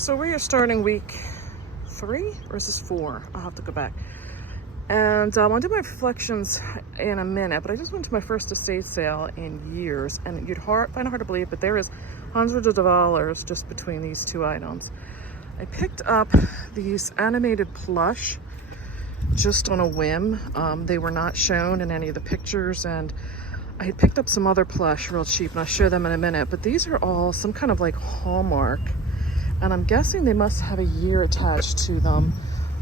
So we are starting week 3, or is this 4? I'll have to go back. And I'll do my reflections in a minute, but I just went to my first estate sale in years, and you'd find it hard to believe, but there is hundreds of dollars just between these two items. I picked up these animated plush just on a whim. They were not shown in any of the pictures, and I had picked up some other plush real cheap, and I'll show them in a minute, but these are all some kind of like Hallmark, and I'm guessing they must have a year attached to them.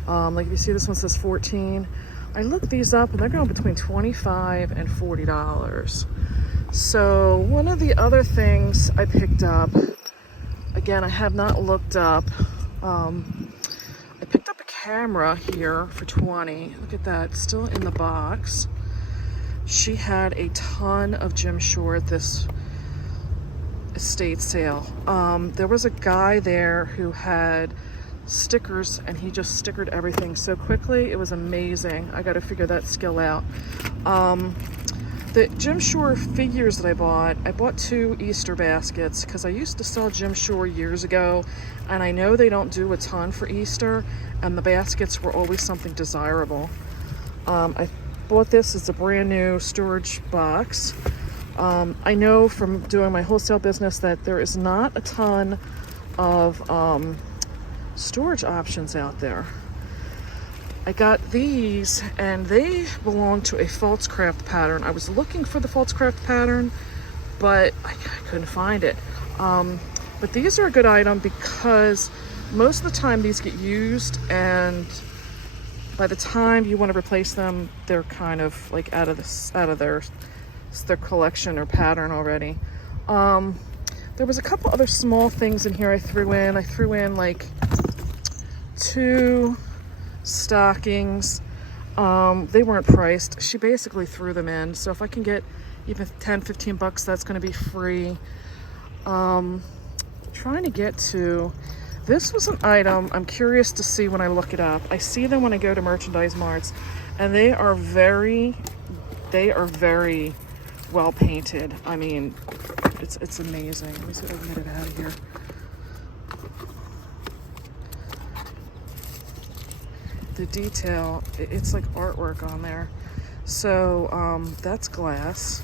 Like you see, this one says 14. I looked these up and they're going between $25 and $40. So one of the other things I picked up, again, I have not looked up. I picked up a camera here for $20. Look at that, still in the box. She had a ton of Jim Shore at this estate sale. There was a guy there who had stickers, and he just stickered everything so quickly. It was amazing. I got to figure that skill out. The Jim Shore figures that I bought 2 Easter baskets because I used to sell Jim Shore years ago, and I know they don't do a ton for Easter, and the baskets were always something desirable. I bought this as a brand new storage box. I know from doing my wholesale business that there is not a ton of storage options out there. I got these, and they belong to a false craft pattern. I was looking for the false craft pattern, but I couldn't find it. But these are a good item because most of the time these get used, and by the time you want to replace them, they're kind of like out of their collection or pattern already. There was a couple other small things in here I threw in. I threw in like 2 stockings. They weren't priced. She basically threw them in. So if I can get even 10, 15 bucks, that's going to be free. Trying to get to, this was an item I'm curious to see when I look it up. I see them when I go to merchandise marts, and they are very well painted. I mean, it's amazing. Let me see if I can get it out of here. The detail, it's like artwork on there. So that's glass.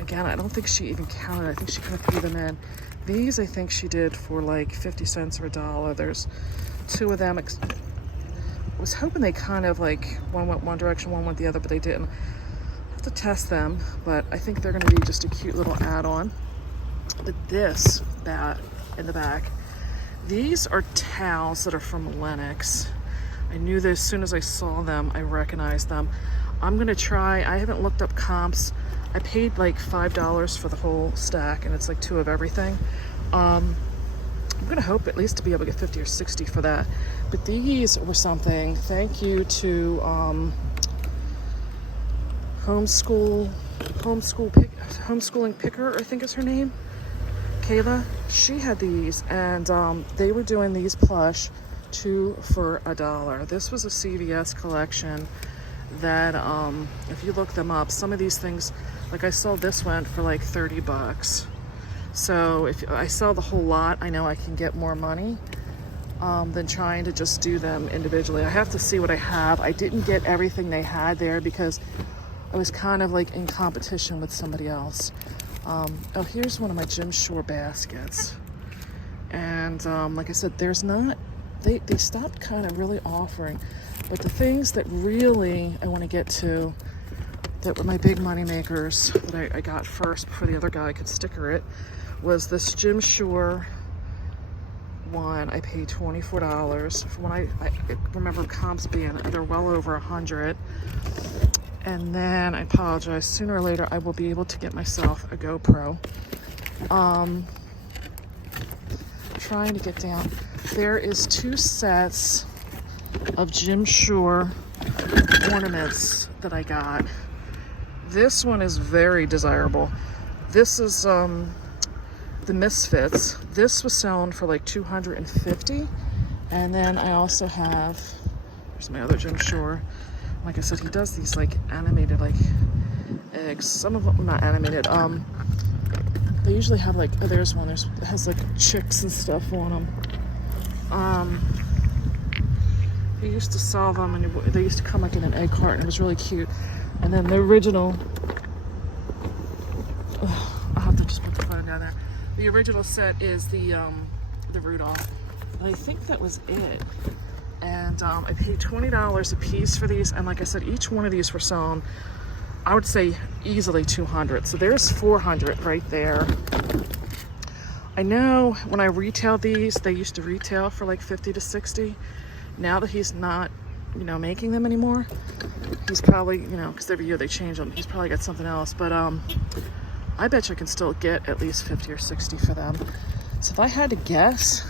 Again, I don't think she even counted. I think she kind of threw them in. These I think she did for like 50 cents or $1. There's 2 of them. I was hoping they kind of like, one went one direction, one went the other, but they didn't. I have to test them, but I think they're going to be just a cute little add-on. But this bat in the back, these are towels that are from Lennox. I knew that as soon as I saw them, I recognized them. I'm gonna try, I haven't looked up comps. I paid like $5 for the whole stack, and it's like 2 of everything. I'm gonna hope at least to be able to get 50 or 60 for that. But these were something. Thank you to homeschooling picker, I think is her name, Kayla. She had these, and they were doing these plush 2 for $1. This was a CVS collection that if you look them up, some of these things, like I saw this one for like 30 bucks. So if I sell the whole lot, I know I can get more money than trying to just do them individually. I have to see what I have. I didn't get everything they had there because I was kind of like in competition with somebody else. Oh, here's one of my Jim Shore baskets. And like I said, there's not, they stopped kind of really offering, but the things that really I want to get to, that were my big money makers that I got first before the other guy could sticker it, was this Jim Shore one. I paid $24. When I remember comps being, they're well over 100. And then I apologize, sooner or later I will be able to get myself a GoPro. Trying to get down. There is 2 sets of Jim Shore ornaments that I got. This one is very desirable. This is the Misfits. This was selling for like $250. And then I also have, here's my other Jim Shore. Like I said, he does these like animated like eggs. Some of them are not animated. They usually have like, oh, there's one. It has like chicks and stuff on them. He used to sell them, and they used to come like in an egg carton. It was really cute. And then the original, I'll have to just put the phone down there. The original set is the Rudolph. I think that was it. And I paid $20 a piece for these. And like I said, each one of these were selling, I would say easily 200. So there's 400 right there. I know when I retail these, they used to retail for like 50 to 60. Now that he's not, you know, making them anymore, he's probably, you know, because every year they change them, he's probably got something else. But I bet you I can still get at least 50 or 60 for them. So if I had to guess,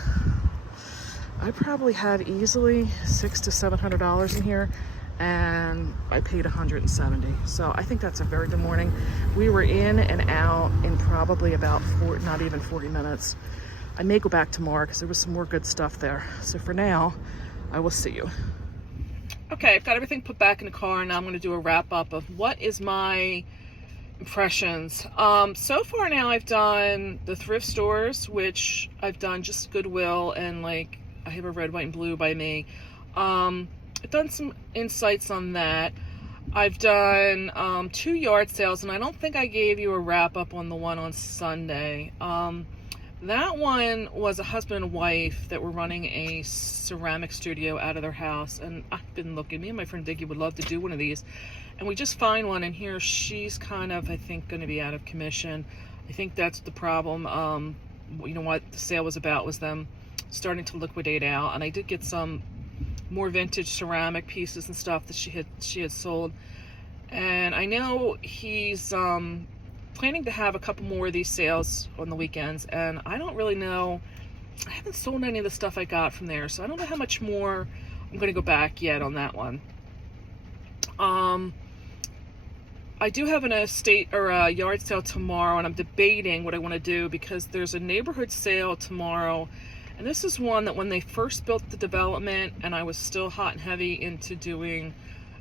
I probably had easily $600 to $700 in here, and I paid 170. So I think that's a very good morning. We were in and out in probably about not even 40 minutes. I may go back tomorrow because there was some more good stuff there. So for now, I will see you. Okay, I've got everything put back in the car, and now I'm going to do a wrap up of what is my impressions. So far now I've done the thrift stores, which I've done just Goodwill, and like I have a red, white, and blue by me. I've done some insights on that. I've done 2 yard sales, and I don't think I gave you a wrap up on the one on Sunday. That one was a husband and wife that were running a ceramic studio out of their house, and I've been looking. Me and my friend Vicky would love to do one of these, and we just find one, and here she's kind of, I think, going to be out of commission. I think that's the problem. You know what the sale was about was them starting to liquidate out, and I did get some more vintage ceramic pieces and stuff that she had sold, and I know he's planning to have a couple more of these sales on the weekends, and I don't really know. I haven't sold any of the stuff I got from there, so I don't know how much more I'm going to go back yet on that one. I do have an estate or a yard sale tomorrow, and I'm debating what I want to do because there's a neighborhood sale tomorrow, and this is one that when they first built the development and I was still hot and heavy into doing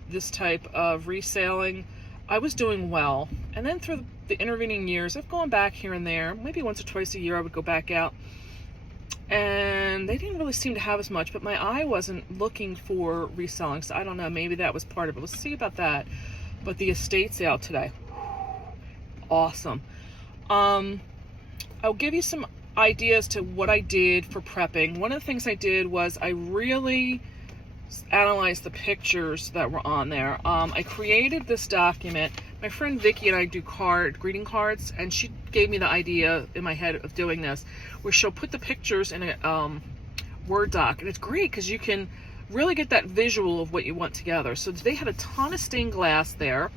this type of reselling, I was doing well. And then through the intervening years, I've gone back here and there. Maybe once or twice a year I would go back out. And they didn't really seem to have as much, but my eye wasn't looking for reselling. So I don't know, maybe that was part of it. We'll see about that. But the estate sale today, awesome. I'll give you some ideas to what I did for prepping. One of the things I did was I really analyze the pictures that were on there. I created this document. My friend Vicky and I do greeting cards, and she gave me the idea in my head of doing this, where she'll put the pictures in a Word doc, and it's great because you can really get that visual of what you want together. So they had a ton of stained glass there.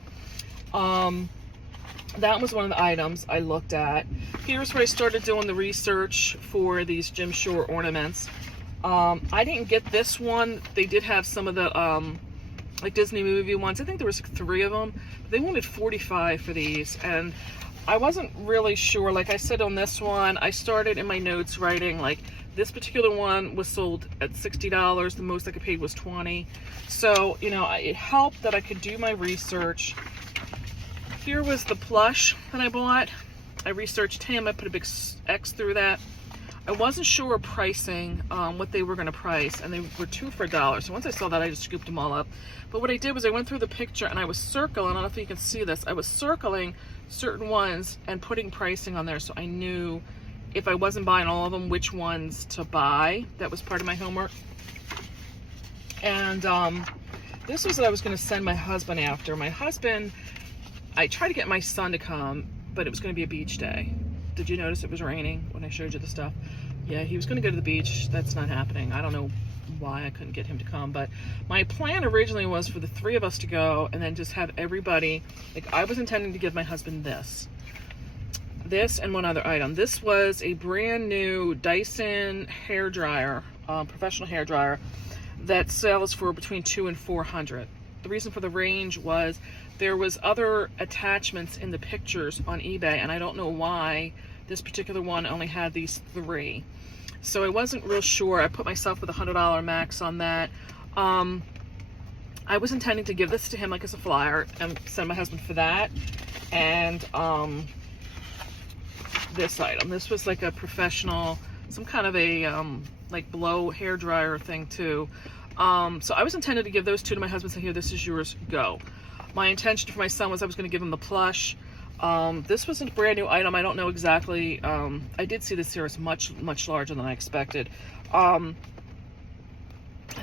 That was one of the items I looked at. Here's where I started doing the research for these Jim Shore ornaments. I didn't get this one. They did have some of the like Disney movie ones. I think there was 3 of them. But they wanted $45 for these, and I wasn't really sure. Like I said on this one, I started in my notes writing like this particular one was sold at $60. The most I could pay was $20. So you know, it helped that I could do my research. Here was the plush that I bought. I researched him. I put a big X through that. I wasn't sure pricing, what they were going to price, and they were 2 for $1. So once I saw that, I just scooped them all up. But what I did was I went through the picture and I was circling. I don't know if you can see this. I was circling certain ones and putting pricing on there, so I knew if I wasn't buying all of them, which ones to buy. That was part of my homework. And this was what I was going to send my husband after. My husband, I tried to get my son to come, but it was going to be a beach day. Did you notice it was raining when I showed you the stuff? Yeah, he was going to go to the beach. That's not happening. I don't know why I couldn't get him to come, but my plan originally was for the 3 of us to go and then just have everybody, like I was intending to give my husband this and one other item. This was a brand new Dyson hair dryer, professional hair dryer that sells for between $200 and $400. The reason for the range was there was other attachments in the pictures on eBay, and I don't know why this particular one only had these 3. So I wasn't real sure. I put myself with $100 max on that. I was intending to give this to him like as a flyer and send my husband for that. And this item. This was like a professional some kind of a like blow hair dryer thing too. So I was intended to give those two to my husband, say, here, this is yours, go. My intention for my son was I was going to give him the plush. This was a brand new item. I don't know exactly. I did see this here is much larger than I expected. I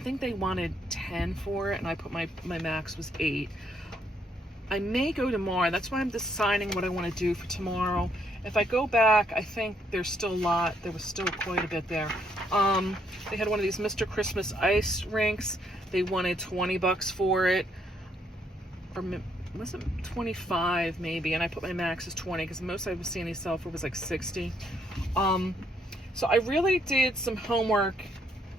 think they wanted 10 for it, and I put my max was 8. I may go tomorrow. That's why I'm deciding what I want to do for tomorrow. If I go back, I think there's still a lot. There was still quite a bit there. They had one of these Mr. Christmas ice rinks. They wanted 20 bucks for it. Or was it 25 maybe? And I put my max as 20 because most I was seeing these sell for was like 60. So I really did some homework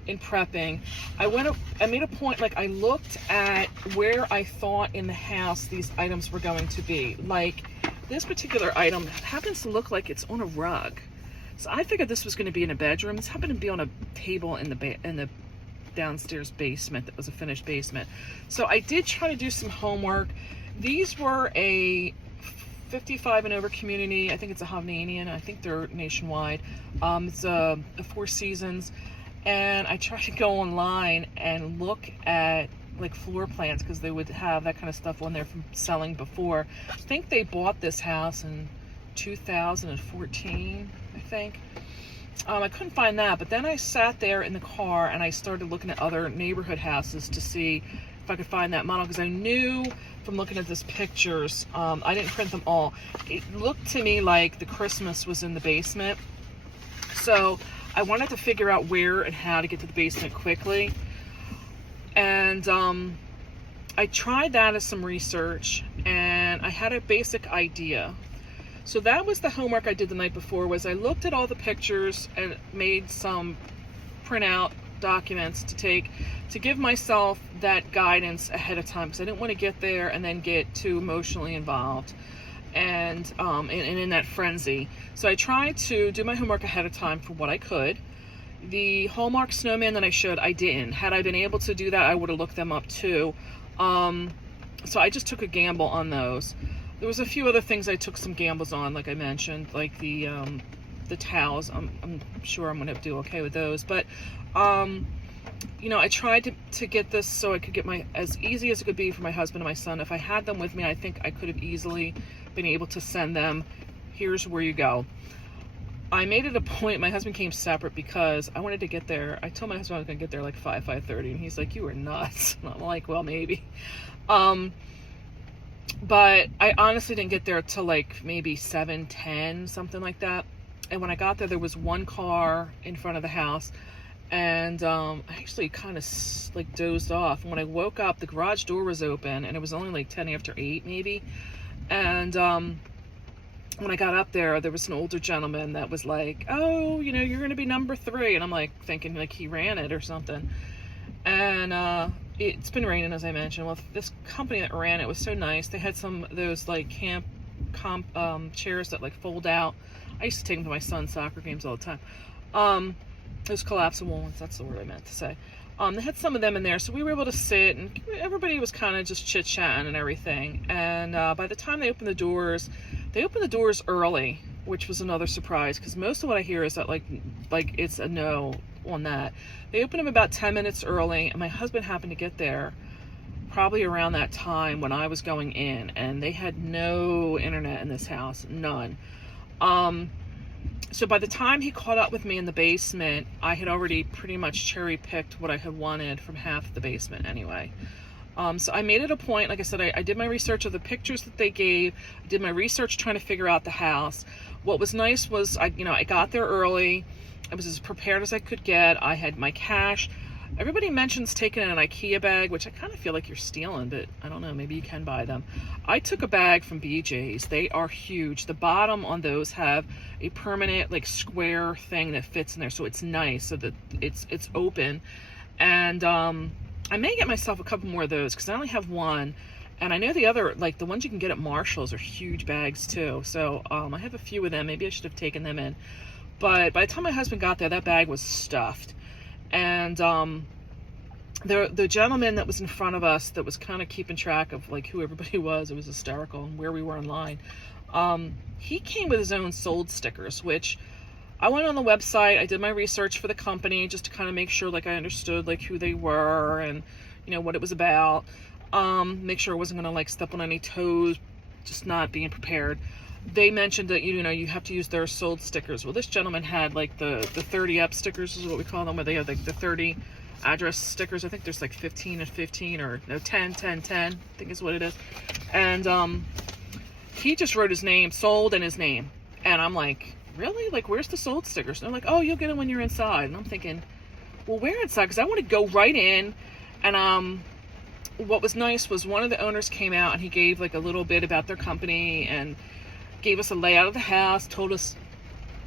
in prepping. I made a point, like I looked at where I thought in the house these items were going to be. Like this particular item happens to look like it's on a rug. So I figured this was going to be in a bedroom. This happened to be on a table in the downstairs basement that was a finished basement. So I did try to do some homework. These were a 55 and over community. I think it's a Hovnanian. I think they're nationwide. It's a Four Seasons. And I tried to go online and look at like floor plans because they would have that kind of stuff on there from selling before. I think they bought this house in 2014, I think. I couldn't find that, but then I sat there in the car and I started looking at other neighborhood houses to see if I could find that model, because I knew from looking at these pictures, I didn't print them all. It looked to me like the Christmas was in the basement. So I wanted to figure out where and how to get to the basement quickly. And I tried that as some research, and I had a basic idea. So that was the homework I did the night before, was I looked at all the pictures and made some printout documents to take to give myself that guidance ahead of time, because I didn't want to get there and then get too emotionally involved and in that frenzy. So I tried to do my homework ahead of time for what I could. The Hallmark snowman that I showed, I didn't. Had I been able to do that, I would have looked them up too. So I just took a gamble on those. There was a few other things I took some gambles on, like I mentioned, like the towels. I'm sure I'm going to do okay with those. But, you know, I tried to get this so I could get as easy as it could be for my husband and my son. If I had them with me, I think I could have easily been able to send them, here's where you go. I made it a point, my husband came separate because I wanted to get there. I told my husband I was going to get there like 5:30, and he's like, you are nuts. And I'm like, well, maybe. But I honestly didn't get there till like maybe 7:10, something like that. And when I got there was one car in front of the house, and I actually kind of like dozed off. And when I woke up, the garage door was open, and it was only like 10 after 8 maybe. And when I got up there was an older gentleman that was like, oh, you know, you're going to be number 3. And I'm like thinking like he ran it or something. And it's been raining, as I mentioned. Well, this company that ran it was so nice. They had some of those like chairs that like fold out. I used to take them to my son's soccer games all the time. Those collapsible ones, that's the word I meant to say. They had some of them in there, so we were able to sit, and everybody was kind of just chit-chatting and everything. And by the time they opened the doors early, which was another surprise, because most of what I hear is that like it's a no on that. They opened them about 10 minutes early, and my husband happened to get there probably around that time when I was going in, and they had no internet in this house, none. So by the time he caught up with me in the basement, I had already pretty much cherry-picked what I had wanted from half of the basement anyway. So I made it a point, like I said, I did my research of the pictures that they gave. I did my research trying to figure out the house. What was nice was, I got there early. I was as prepared as I could get. I had my cash. Everybody mentions taking an IKEA bag, which I kind of feel like you're stealing, but I don't know, maybe you can buy them. I took a bag from BJ's. They are huge. The bottom on those have a permanent like square thing that fits in there, so it's nice, so that it's open. And I may get myself a couple more of those because I only have one. And I know the other, like the ones you can get at Marshall's, are huge bags too. So I have a few of them. Maybe I should have taken them in. But by the time my husband got there, that bag was stuffed. And the gentleman that was in front of us that was kind of keeping track of like who everybody was, it was hysterical, and where we were in line, he came with his own sold stickers, which I went on the website, I did my research for the company just to kind of make sure like I understood like who they were and, you know, what it was about. Make sure I wasn't gonna like step on any toes, just not being prepared. They mentioned that, you know, you have to use their sold stickers. Well, this gentleman had like the 30 up stickers is what we call them, where they have like the 30 address stickers. I think there's like 15 and 15, or no, 10, 10, 10, I think is what it is. And he just wrote his name, sold, and his name. And I'm like, really? Like, where's the sold stickers? And they're like, oh, you'll get them when you're inside. And I'm thinking, well, where inside? Because I want to go right in. And what was nice was one of the owners came out and he gave like a little bit about their company and gave us a layout of the house, told us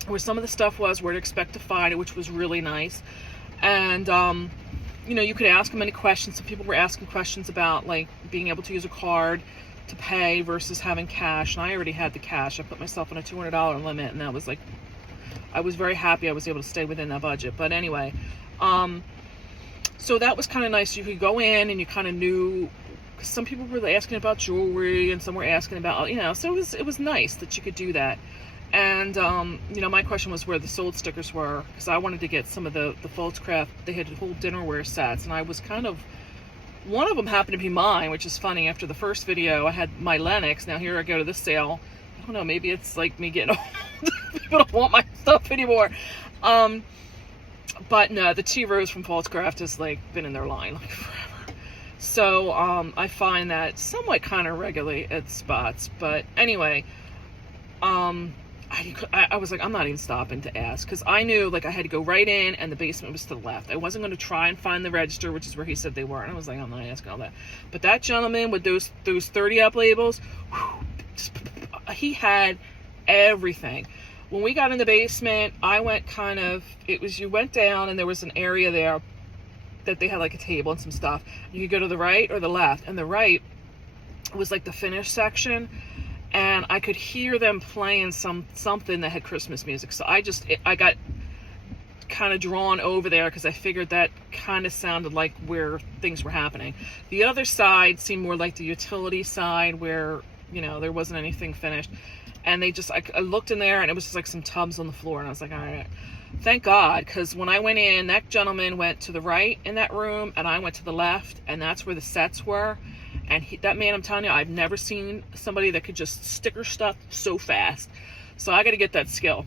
where some of the stuff was, where to expect to find it, which was really nice. And you know, you could ask them any questions. Some people were asking questions about like being able to use a card to pay versus having cash, and I already had the cash. I put myself on a $200 limit, and that was like, I was very happy I was able to stay within that budget. But anyway, so that was kind of nice. You could go in and you kind of knew, because some people were asking about jewelry and some were asking about, you know, so it was nice that you could do that. And you know, my question was where the sold stickers were, because I wanted to get some of the Folds Craft. They had whole dinnerware sets, and I was kind of, one of them happened to be mine, which is funny. After the first video, I had my Lennox. Now here I go to this sale. I don't know, maybe it's like me getting old. People don't want my stuff anymore. But no, the Tea Rose from Folds Craft has like been in their line like forever. So I find that somewhat kind of regularly at spots. But anyway, I was like, I'm not even stopping to ask, because I knew like I had to go right in and the basement was to the left. I wasn't going to try and find the register, which is where he said they were. And I was like, I'm not asking all that. But that gentleman with those 30 up labels, whew, he had everything. When we got in the basement, I went kind of, it was, you went down and there was an area there that they had like a table and some stuff. You could go to the right or the left, and the right was like the finish section. And I could hear them playing something that had Christmas music. So I got kind of drawn over there because I figured that kind of sounded like where things were happening. The other side seemed more like the utility side where, you know, there wasn't anything finished. And they just, I looked in there and it was just like some tubs on the floor. And I was like, all right, thank God. Because when I went in, that gentleman went to the right in that room and I went to the left. And that's where the sets were. And that man, I'm telling you, I've never seen somebody that could just sticker stuff so fast. So I got to get that skill.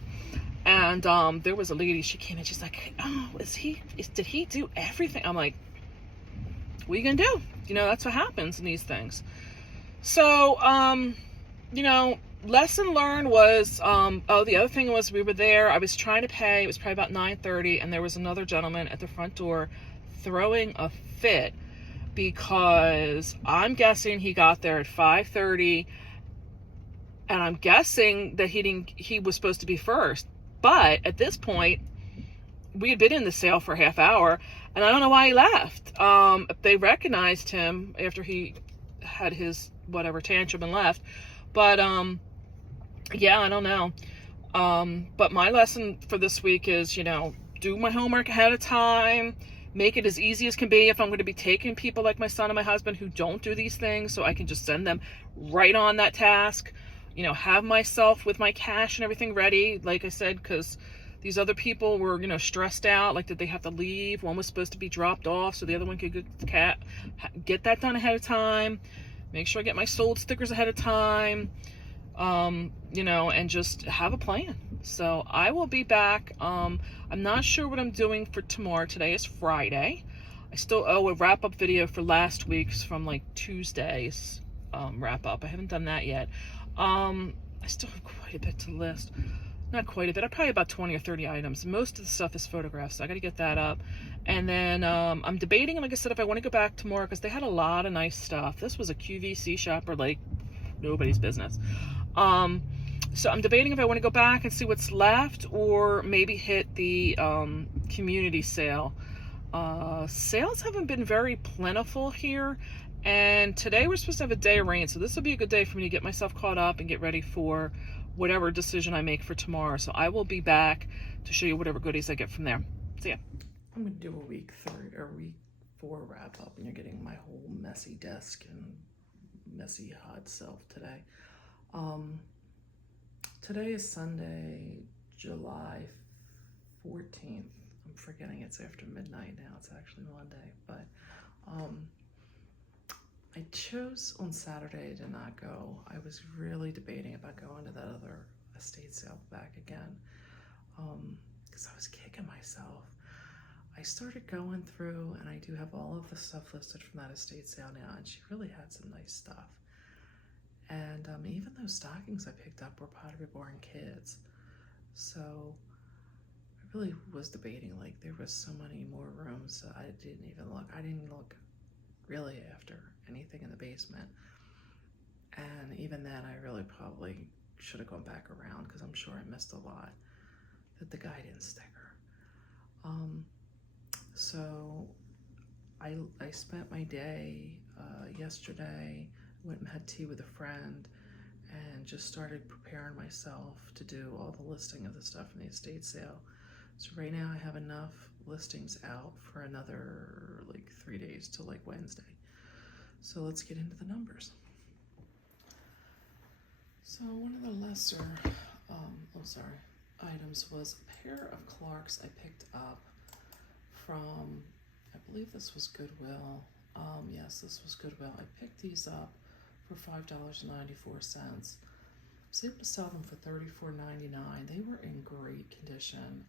And there was a lady, she came in, she's like, oh, did he do everything? I'm like, what are you going to do? You know, that's what happens in these things. So, you know, lesson learned was, the other thing was we were there. I was trying to pay. It was probably about 9:30. And there was another gentleman at the front door throwing a fit, because I'm guessing he got there at 5:30, and I'm guessing that he was supposed to be first. But at this point, we had been in the sale for a half hour, and I don't know why he left. They recognized him after he had his whatever tantrum and left. But yeah, I don't know. But my lesson for this week is, you know, do my homework ahead of time. Make it as easy as can be if I'm going to be taking people like my son and my husband who don't do these things, so I can just send them right on that task. You know, have myself with my cash and everything ready, like I said, because these other people were, you know, stressed out. Like, did they have to leave? One was supposed to be dropped off so the other one could get that done ahead of time. Make sure I get my sold stickers ahead of time. You know, and just have a plan. So I will be back. I'm not sure what I'm doing for tomorrow. Today is Friday. I still owe a wrap-up video for last week's from like Tuesday's wrap-up. I haven't done that yet. I still have quite a bit to list. Not quite a bit. I probably about 20 or 30 items. Most of the stuff is photographs, so I got to get that up. And then I'm debating, like I said, if I want to go back tomorrow, because they had a lot of nice stuff. This was a QVC shopper like nobody's business. So I'm debating if I want to go back and see what's left, or maybe hit the community sale. Sales haven't been very plentiful here, and today we're supposed to have a day of rain, so this will be a good day for me to get myself caught up and get ready for whatever decision I make for tomorrow. So I will be back to show you whatever goodies I get from there. See ya. I'm going to do a week 4 wrap up, and you're getting my whole messy desk and messy hot self today. Today is Sunday, July 14th. I'm forgetting it's after midnight now. It's actually Monday, but I chose on Saturday to not go. I was really debating about going to that other estate sale back again, because I was kicking myself. I started going through, and I do have all of the stuff listed from that estate sale now, and she really had some nice stuff. And even those stockings I picked up were Pottery Barn Kids. So I really was debating, like, there was so many more rooms that I didn't even look. I didn't look really after anything in the basement. And even then, I really probably should have gone back around, because I'm sure I missed a lot that the guy didn't sticker. So I spent my day yesterday, went and had tea with a friend, and just started preparing myself to do all the listing of the stuff in the estate sale. So right now I have enough listings out for another like 3 days till like Wednesday. So let's get into the numbers. So one of the lesser, items was a pair of Clarks I picked up from, I believe this was Goodwill. Yes, this was Goodwill. I picked these up for $5.94. I was able to sell them for $34.99. They were in great condition.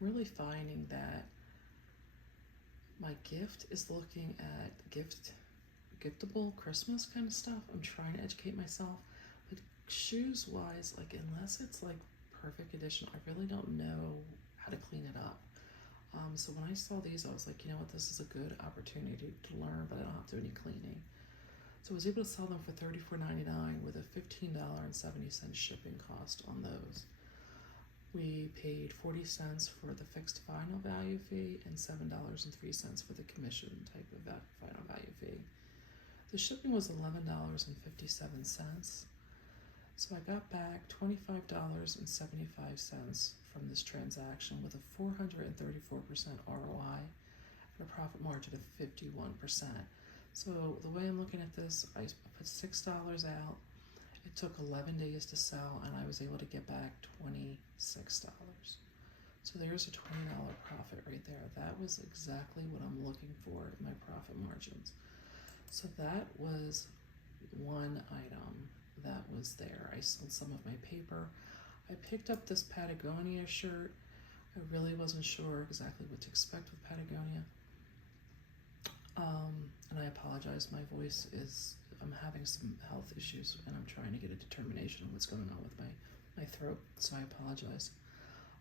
I'm really finding that my gift is looking at giftable Christmas kind of stuff. I'm trying to educate myself. But shoes wise, like, unless it's like perfect condition, I really don't know how to clean it up. So when I saw these, I was like, you know what, this is a good opportunity to learn, but I don't have to do any cleaning. So I was able to sell them for $34.99 with a $15.70 shipping cost on those. We paid 40 cents for the fixed final value fee and $7.03 for the commission type of final value fee. The shipping was $11.57. So I got back $25.75 from this transaction with a 434% ROI and a profit margin of 51%. So the way I'm looking at this, I put $6 out. It took 11 days to sell, and I was able to get back $26. So there's a $20 profit right there. That was exactly what I'm looking for in my profit margins. So that was one item that was there. I sold some of my paper. I picked up this Patagonia shirt. I really wasn't sure exactly what to expect with Patagonia. And I apologize, my voice is, I'm having some health issues, and I'm trying to get a determination of what's going on with my throat, so I apologize.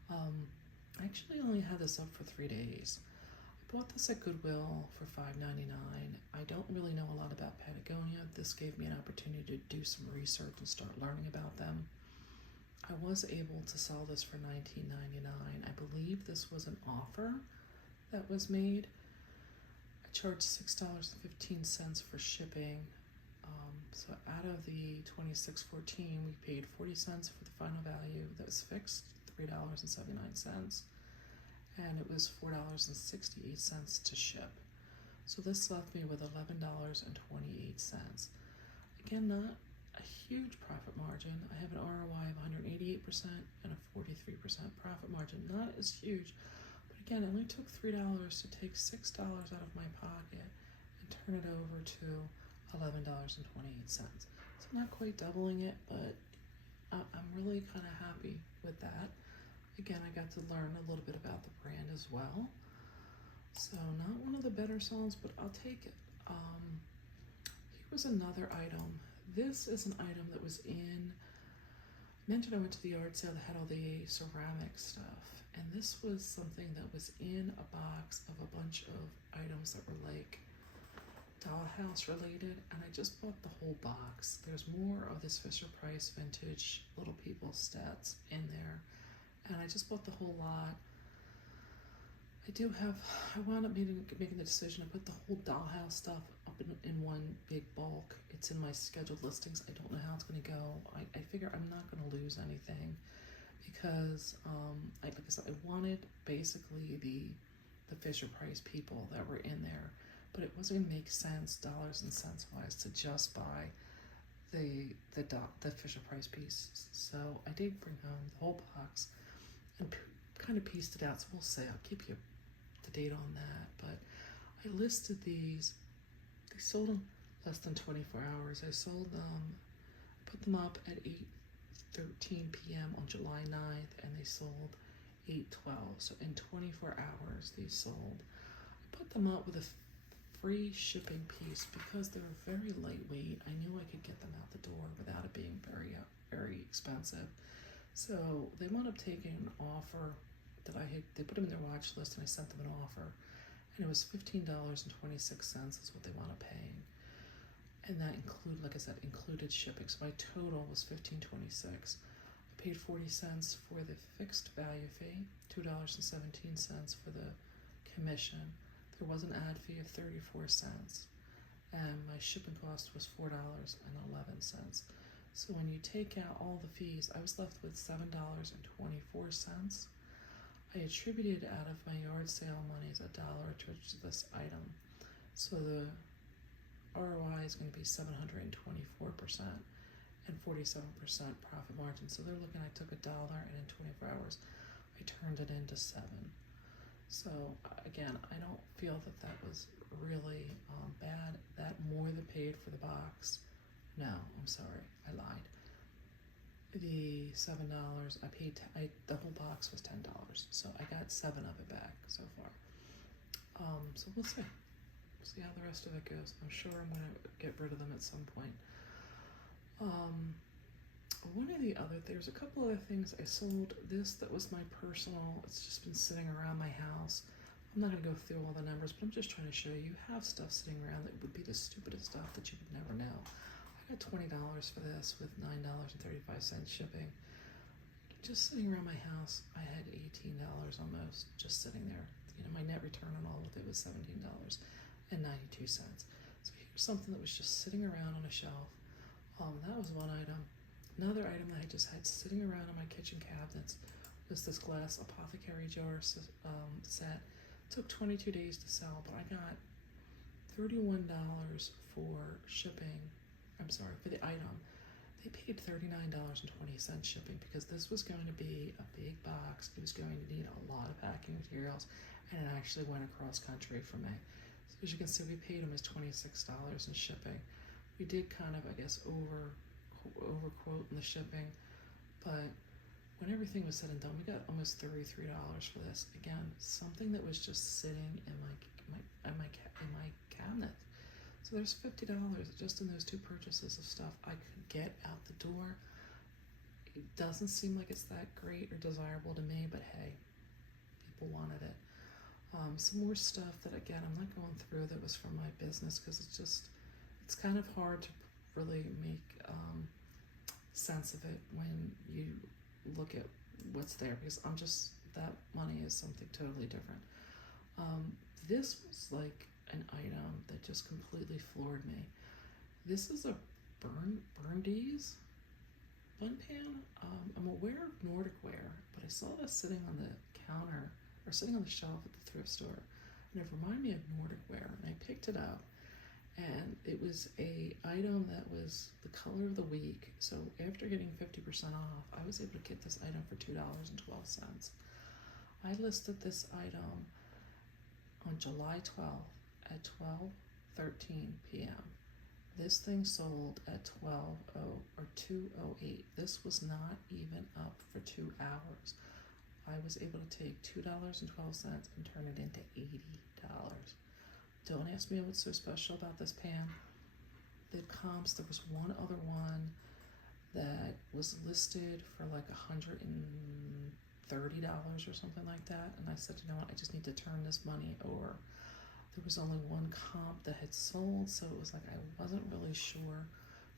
I actually only had this up for 3 days. I bought this at Goodwill for $5.99. I don't really know a lot about Patagonia. This gave me an opportunity to do some research and start learning about them. I was able to sell this for $19.99. I believe this was an offer that was made. I charged $6.15 for shipping. So out of the $26.14, we paid 40 cents for the final value that was fixed, $3.79, and it was $4.68 to ship. So this left me with $11.28. Again, not a huge profit margin. I have an ROI of 188% and a 43% profit margin. Not as huge, but again, it only took $3 to take $6 out of my pocket and turn it over to $11.28. So not quite doubling it, but I'm really kind of happy with that. Again, I got to learn a little bit about the brand as well. So not one of the better songs, but I'll take it. Here was another item. This is an item that was in, I mentioned I went to the yard sale that had all the ceramic stuff, and this was something that was in a box of a bunch of items that were like dollhouse related, and I just bought the whole box. There's more of this Fisher-Price vintage Little People stats in there, and I just bought the whole lot. I wound up making the decision to put the whole dollhouse stuff up in one big bulk. It's in my scheduled listings. I don't know how it's going to go. I figure I'm not going to lose anything because, like I said, I wanted basically the Fisher-Price people that were in there, but it wasn't going to make sense dollars and cents wise to just buy the Fisher-Price piece. So I did bring home the whole box and kind of pieced it out, so we'll say I'll keep you up to date on that. But I listed these. They sold in less than 24 hours. I sold them, put them up at 8:13 p.m. on July 9th, and they sold 8:12. So in 24 hours, these sold. I put them up with a free shipping piece because they were very lightweight. I knew I could get them out the door without it being very expensive. So they wound up taking an offer that they put them in their watch list, and I sent them an offer, and it was $15.26 is what they wound up paying. And that included, like I said, included shipping. So my total was $15.26. I paid 40 cents for the fixed value fee, $2.17 for the commission. There was an ad fee of 34 cents, and my shipping cost was $4.11. So when you take out all the fees, I was left with $7.24. I attributed out of my yard sale monies $1 towards this item. So the ROI is going to be 724% and 47% profit margin. So they're looking, I took $1 and in 24 hours, I turned it into $7. So again, I don't feel that was really bad. That more than paid for the box. No, I'm sorry, I lied. The $7 I paid, the whole box was $10. So I got 7 of it back so far. So we'll see. See how the rest of it goes. I'm sure I'm going to get rid of them at some point. One of the other, there's a couple other things I sold. This that was my personal, it's just been sitting around my house. I'm not going to go through all the numbers, but I'm just trying to show you have stuff sitting around that would be the stupidest stuff that you would never know. I got $20 for this with $9.35 shipping. Just sitting around my house, I had $18 almost just sitting there. You know, my net return on all of it was $17.92. So here's something that was just sitting around on a shelf. That was one item. Another item that I just had sitting around in my kitchen cabinets was this glass apothecary jar set. It took 22 days to sell, but I got $31 for shipping. I'm sorry, for the item. They paid $39.20 shipping because this was going to be a big box. It was going to need a lot of packing materials, and it actually went across country for me. So as you can see, we paid them as $26 in shipping. We did kind of, I guess, overquote in the shipping, but when everything was said and done, we got almost $33 for this. Again, something that was just sitting in my cabinet. So there's $50 just in those 2 purchases of stuff I could get out the door. It doesn't seem like it's that great or desirable to me, but hey, people wanted it. Some more stuff that, again, I'm not going through that was from my business because it's kind of hard to really make sense of it when you look at what's there, because that money is something totally different. This was like an item that just completely floored me. This is a Burndy's bun pan. I'm aware of Nordic wear, but I saw this sitting on the counter or sitting on the shelf at the thrift store, and it reminded me of Nordic wear, and I picked it up. And it was a item that was the color of the week. So after getting 50% off, I was able to get this item for $2.12. I listed this item on July 12th at 12:13 p.m. This thing sold at 2:08. This was not even up for 2 hours. I was able to take $2.12 and turn it into $80. Don't ask me what's so special about this pan. The comps, there was one other one that was listed for like $130 or something like that. And I said, you know what, I just need to turn this money over. There was only one comp that had sold, so it was like I wasn't really sure.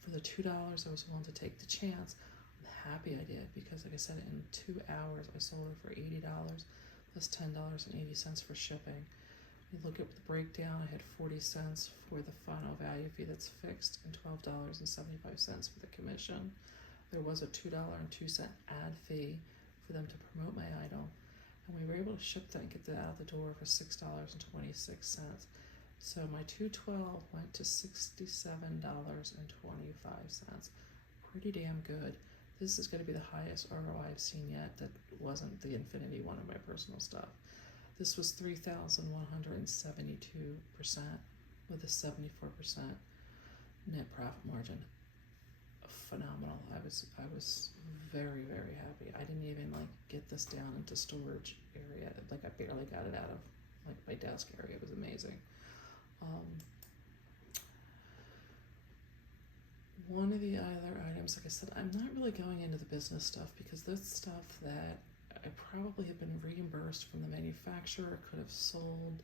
For the $2, I was willing to take the chance. I'm happy I did because, like I said, in 2 hours, I sold it for $80 plus $10.80 for shipping. You look at the breakdown, I had 40 cents for the final value fee that's fixed and $12.75 for the commission. There was a $2.02 ad fee for them to promote my item, and we were able to ship that and get that out the door for $6.26. So my $2.12 went to $67.25. Pretty damn good. This is going to be the highest ROI I've seen yet that wasn't the Infinity one of my personal stuff. This was 3,172% with a 74% net profit margin. Phenomenal. I was very, very happy. I didn't even like get this down into storage area. Like I barely got it out of like my desk area. It was amazing. One of the other items, like I said, I'm not really going into the business stuff because that's stuff that I probably have been reimbursed from the manufacturer, could have sold,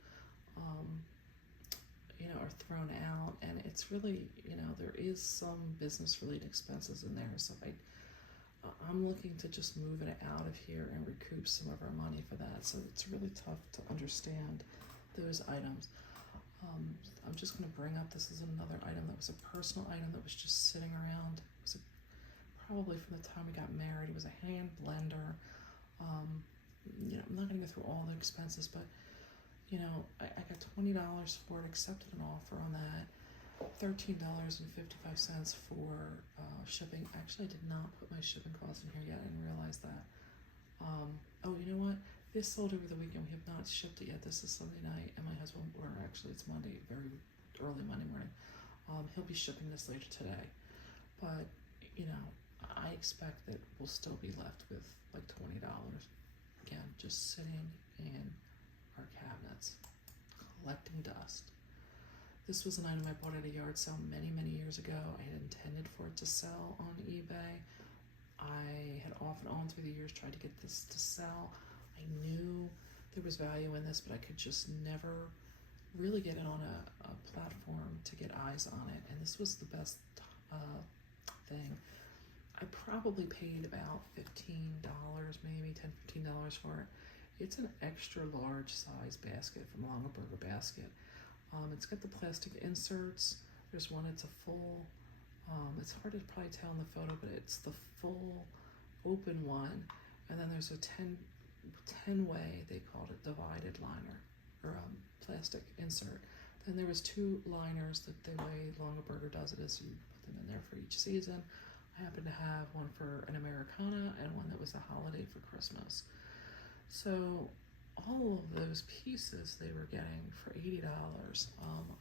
or thrown out. And it's really, there is some business related expenses in there. So I'm looking to just move it out of here and recoup some of our money for that. So it's really tough to understand those items. I'm just going to bring up, this is another item that was a personal item that was just sitting around. It was probably from the time we got married. It was a hand blender. I'm not going to go through all the expenses, but I got $20 for it, accepted an offer on that. $13.55 for shipping. Actually, I did not put my shipping costs in here yet. I didn't realize that. Oh, you know what? This sold over the weekend. We have not shipped it yet. This is Sunday night, and my husband, or actually it's Monday, very early Monday morning. He'll be shipping this later today. But, I expect that we'll still be left with like $20. Again, just sitting in our cabinets, collecting dust. This was an item I bought at a yard sale many, many years ago. I had intended for it to sell on eBay. I had off and on through the years tried to get this to sell. I knew there was value in this, but I could just never really get it on a platform to get eyes on it. And this was the best thing. I probably paid about $15, maybe $10, $15 for it. It's an extra large size basket from Longaberger Basket. It's got the plastic inserts. There's one, it's a full, it's hard to probably tell in the photo, but it's the full open one. And then there's a 10-way, they called it, divided liner, or plastic insert. Then there was 2 liners that the way Longaberger does it is you put them in there for each season. I happen to have one for an Americana and one that was a holiday for Christmas. So all of those pieces they were getting for $80.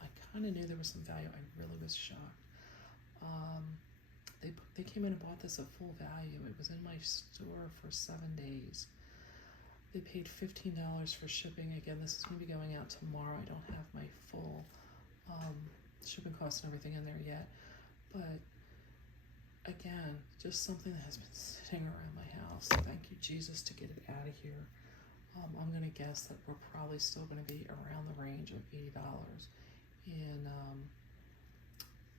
I kind of knew there was some value. I really was shocked. They came in and bought this at full value. It was in my store for 7 days. They paid $15 for shipping. Again, this is going to be going out tomorrow. I don't have my full shipping costs and everything in there yet. But again, just something that has been sitting around my house. Thank you, Jesus, to get it out of here. I'm going to guess that we're probably still going to be around the range of $80 in,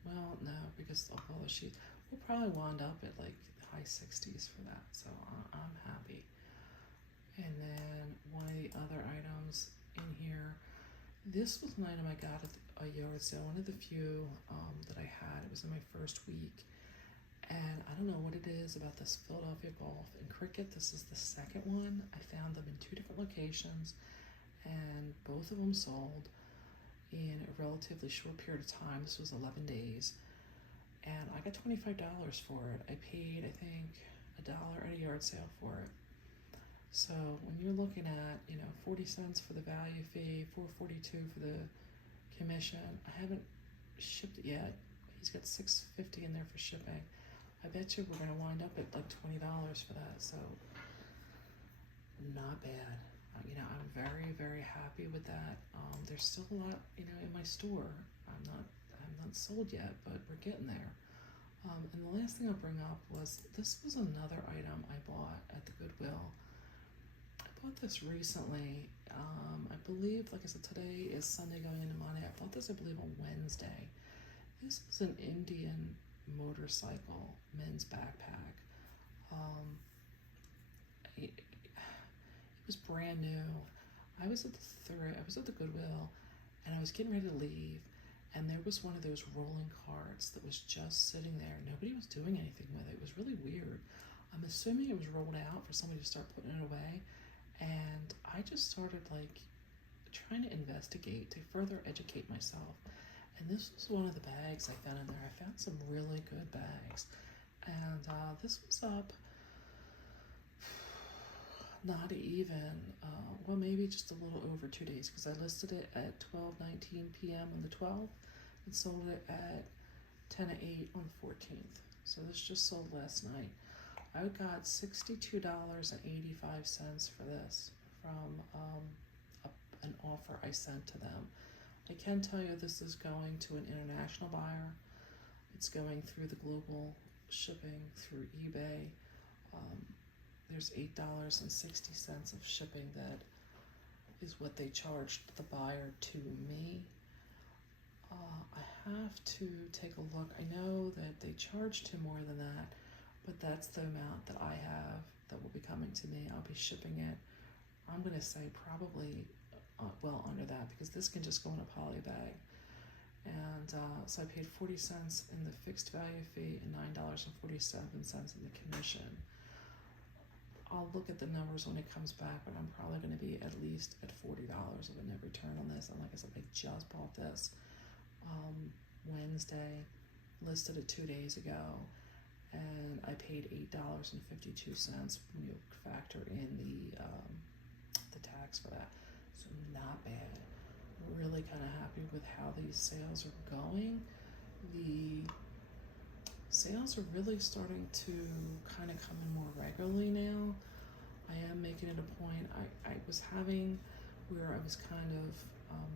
well, no, because of all the sheets. We'll probably wind up at like high 60s for that, so I'm happy. And then one of the other items in here, this was an item I got at a yard sale, one of the few that I had. It was in my first week. And I don't know what it is about this Philadelphia Golf and Cricket. This is the second one. I found them in 2 different locations, and both of them sold in a relatively short period of time. This was 11 days. And I got $25 for it. I paid, I think, $1 at a yard sale for it. So when you're looking at, 40 cents for the value fee, $4.42 for the commission, I haven't shipped it yet. He's got $6.50 in there for shipping. I bet you we're going to wind up at like $20 for that. So not bad. I'm very, very happy with that. There's still a lot, in my store. I'm not sold yet, but we're getting there. And the last thing I'll bring up was, this was another item I bought at the Goodwill. I bought this recently. I believe, like I said, today is Sunday going into Monday. I bought this, I believe, on Wednesday. This is an Indian motorcycle men's backpack. It was brand new. I was at the Goodwill, and I was getting ready to leave, and there was one of those rolling carts that was just sitting there. Nobody was doing anything with it. It was really weird. I'm assuming it was rolled out for somebody to start putting it away, and I just started trying to investigate to further educate myself. And this was one of the bags I found in there. I found some really good bags. And this was up not even, well, maybe just a little over 2 days, because I listed it at 12:19 p.m. on the 12th and sold it at 10:08 on the 14th. So this just sold last night. I got $62.85 for this from an offer I sent to them. I can tell you this is going to an international buyer. It's going through the global shipping through eBay. There's $8.60 of shipping. That is what they charged the buyer to me. I have to take a look. I know that they charged him more than that, but that's the amount that I have that will be coming to me. I'll be shipping it, I'm going to say probably well under that, because this can just go in a poly bag. And so I paid 40 cents in the fixed value fee and $9.47 in the commission. I'll look at the numbers when it comes back, but I'm probably going to be at least at $40 of a net return on this. And like I said, I just bought this Wednesday, listed it 2 days ago, and I paid $8.52 when you factor in the tax for that. So not bad. Really kind of happy with how these sales are going. The sales are really starting to kind of come in more regularly now. I am making it a point. I was having where I was kind of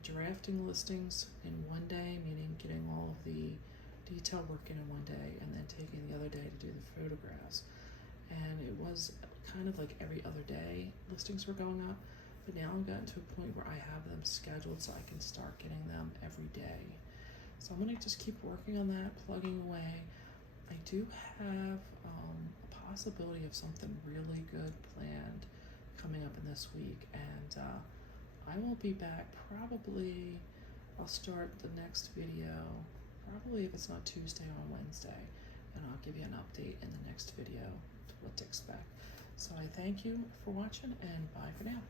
drafting listings in one day, meaning getting all of the detail work in one day and then taking the other day to do the photographs. And it was kind of like every other day listings were going up, but now I've gotten to a point where I have them scheduled so I can start getting them every day. So I'm gonna just keep working on that, plugging away. I do have a possibility of something really good planned coming up in this week, and I will be back probably, I'll start the next video, probably if it's not Tuesday, on Wednesday, and I'll give you an update in the next video to what to expect. So I thank you for watching, and bye for now.